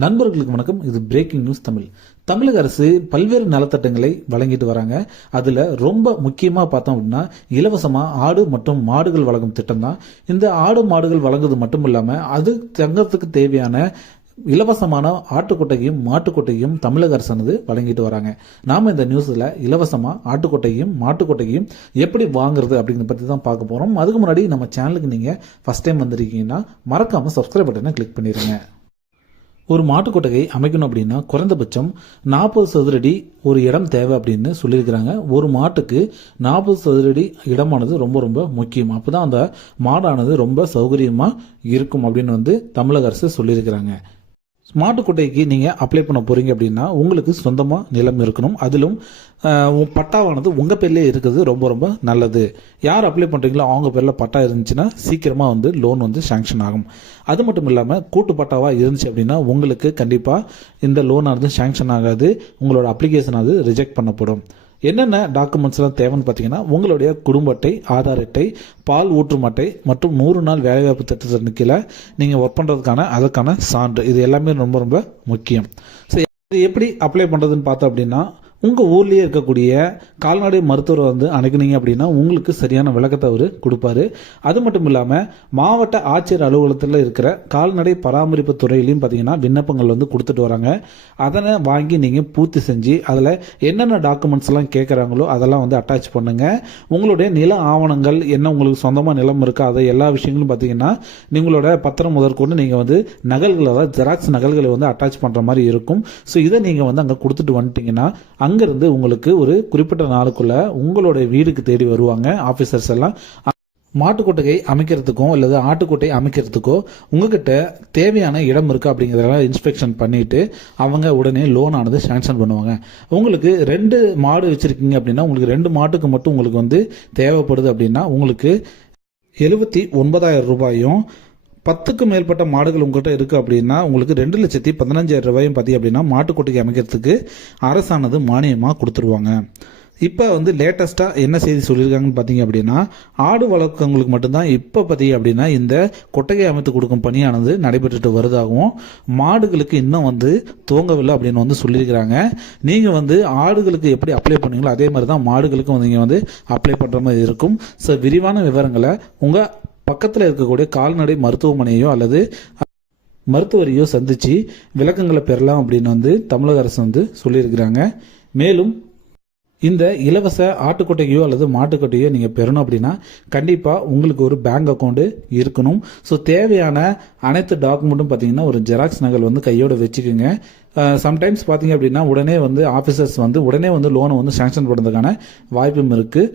நண்பர்களுக்கு வணக்கம். இது பிரேக்கிங் நியூஸ் தமிழ். தமிழக அரசு பல்வேறு நலத்திட்டங்களை வழங்கிட்டு வராங்க. அதுல ரொம்ப முக்கியமா பார்த்தோம் அப்படின்னா இலவசமா ஆடு மற்றும் மாடுகள் வழங்கும் திட்டம் தான். இந்த ஆடு மாடுகள் வழங்குவது மட்டும் இல்லாம அது தங்கத்துக்கு தேவையான இலவசமான ஆட்டுக்கொட்டையும் மாட்டுக்கொட்டையும் தமிழக அரசானது வழங்கிட்டு வராங்க. நாம இந்த நியூஸ்ல இலவசமா ஆட்டுக்கொட்டையும் மாட்டுக்கொட்டையும் எப்படி வாங்குறது அப்படிங்கிறத பத்தி தான் பார்க்க போறோம். அதுக்கு முன்னாடி நம்ம சேனலுக்கு நீங்க ஃபர்ஸ்ட் டைம் வந்திருக்கீங்கன்னா மறக்காம சப்ஸ்கிரைப் பட்டனை கிளிக் பண்ணிருங்க. ஒரு மாட்டுக்கொட்டகை அமைக்கணும் அப்படின்னா குறைந்தபட்சம் 40 சதுரடி ஒரு இடம் தேவை அப்படின்னு சொல்லியிருக்கிறாங்க. ஒரு மாட்டுக்கு 40 சதுரடி இடமானது ரொம்ப ரொம்ப முக்கியம். அப்போதான் அந்த மாடானது ரொம்ப சௌகரியமா இருக்கும் அப்படின்னு தமிழக அரசு சொல்லியிருக்கிறாங்க. மாட்டுக்கொட்டைக்கு நீங்கள் அப்ளை பண்ண போகிறீங்க அப்படின்னா உங்களுக்கு சொந்தமாக நிலம் இருக்கணும். அதிலும் பட்டாவானது உங்கள் பேர்லேயே இருக்கிறது ரொம்ப ரொம்ப நல்லது. யார் அப்ளை பண்ணுறீங்களோ அவங்க பேரில் பட்டா இருந்துச்சுன்னா சீக்கிரமாக லோன் சாங்ஷன் ஆகும். அது மட்டும் இல்லாமல் கூட்டு பட்டாவாக இருந்துச்சு அப்படின்னா உங்களுக்கு கண்டிப்பாக இந்த லோனானது சாங்ஷன் ஆகாது. உங்களோட அப்ளிகேஷனானது ரிஜெக்ட் பண்ணப்படும். என்னென்ன டாக்குமெண்ட்ஸ்லாம் தேவைன்னு பார்த்தீங்கன்னா உங்களுடைய குடும்ப அட்டை, ஆதார் அட்டை, பால் ஊற்றும் அட்டை மற்றும் 100 நாள் வேலைவாய்ப்பு திட்டத்தின் கீழே நீங்கள் ஒர்க் பண்ணுறதுக்கான அதற்கான சான்று, இது எல்லாமே ரொம்ப ரொம்ப முக்கியம். ஸோ இது எப்படி அப்ளை பண்ணுறதுன்னு பார்த்தோம் அப்படின்னா உங்கள் ஊர்லேயே இருக்கக்கூடிய கால்நடை மருத்துவரை அணுகுனீங்க அப்படின்னா உங்களுக்கு சரியான விளக்கத்தை அவர் கொடுப்பாரு. அது மட்டும் இல்லாமல் மாவட்ட ஆட்சியர் அலுவலகத்தில் இருக்கிற கால்நடை பராமரிப்பு துறையிலையும் பார்த்தீங்கன்னா விண்ணப்பங்கள் கொடுத்துட்டு வராங்க. அதனை வாங்கி நீங்கள் பூர்த்தி செஞ்சு அதில் என்னென்ன டாக்குமெண்ட்ஸ்லாம் கேட்குறாங்களோ அதெல்லாம் அட்டாச் பண்ணுங்கள். உங்களுடைய நில ஆவணங்கள் என்ன, உங்களுக்கு சொந்தமாக நிலம் இருக்கா, அதை எல்லா விஷயங்களும் பார்த்தீங்கன்னா நீங்களோட பத்திரம் முதற்கொண்டு நீங்கள் நகல்களை, அதாவது ஜெராக்ஸ் நகல்களை அட்டாச் பண்ணுற மாதிரி இருக்கும். ஸோ இதை நீங்கள் அங்கே கொடுத்துட்டு வந்துட்டீங்கன்னா அங்கிருந்து உங்களுக்கு ஒரு குறிப்பிட்ட நாளுக்குள்ள உங்களுடைய வீடுக்கு தேடி வருவாங்க ஆபீசர்ஸ் எல்லாம். மாட்டுக்கொட்டகை அமைக்கிறதுக்கோ அல்லது ஆட்டுக்கொட்டை அமைக்கிறதுக்கோ உங்ககிட்ட தேவையான இடம் இருக்கா அப்படிங்கிறதெல்லாம் இன்ஸ்பெக்ஷன் பண்ணிட்டு அவங்க உடனே லோன் ஆனது சாங்ஷன் பண்ணுவாங்க. உங்களுக்கு 2 மாடு வச்சிருக்கீங்க அப்படின்னா உங்களுக்கு 2 மாட்டுக்கு மட்டும் உங்களுக்கு தேவைப்படுது அப்படின்னா உங்களுக்கு 79,000 ரூபாயும், 10க்கு மேற்பட்ட மாடுகள் உங்கள்கிட்ட இருக்குது அப்படின்னா உங்களுக்கு 2,15,000 ரூபாயும் பார்த்தி அப்படின்னா மாட்டுக்கொட்டைக்கு அமைக்கிறதுக்கு அரசானது மானியமாக கொடுத்துருவாங்க. இப்போ லேட்டஸ்ட்டாக என்ன செய்தி சொல்லியிருக்காங்கன்னு பார்த்தீங்க அப்படின்னா ஆடு வளர்க்கவங்களுக்கு மட்டும்தான் இப்போ பார்த்தீங்க அப்படின்னா இந்த கொட்டகை அமைத்து கொடுக்கும் பணியானது நடைபெற்றுட்டு வருதாகவும், மாடுகளுக்கு இன்னும் துவங்கவில்லை அப்படின்னு சொல்லியிருக்கிறாங்க. நீங்கள் ஆடுகளுக்கு எப்படி அப்ளை பண்ணீங்களோ அதே மாதிரி தான் மாடுகளுக்கும் நீங்கள் அப்ளை பண்ணுற மாதிரி இருக்கும். ஸோ விரிவான விவரங்களை உங்கள் பக்கத்தில் இருக்கக்கூடிய கால்நடை மருத்துவமனையோ அல்லது மருத்துவரையோ சந்திச்சு விளக்கங்களை பெறலாம் அப்படின்னு தமிழக அரசு சொல்லியிருக்கிறாங்க. மேலும் இந்த இலவச ஆட்டுக்கொட்டையோ அல்லது மாட்டுக்கொட்டையோ நீங்கள் பெறணும் அப்படின்னா கண்டிப்பாக உங்களுக்கு ஒரு பேங்க் அக்கௌண்ட் இருக்கணும். ஸோ தேவையான அனைத்து டாக்குமெண்ட்டும் பார்த்தீங்கன்னா ஒரு ஜெராக்ஸ் நகல் கையோட வச்சுக்கோங்க. சம்டைம்ஸ் பார்த்தீங்க அப்படின்னா உடனே ஆஃபீஸர்ஸ் உடனே லோனை சாங்ஷன் பண்ணுறதுக்கான வாய்ப்பும் இருக்குது.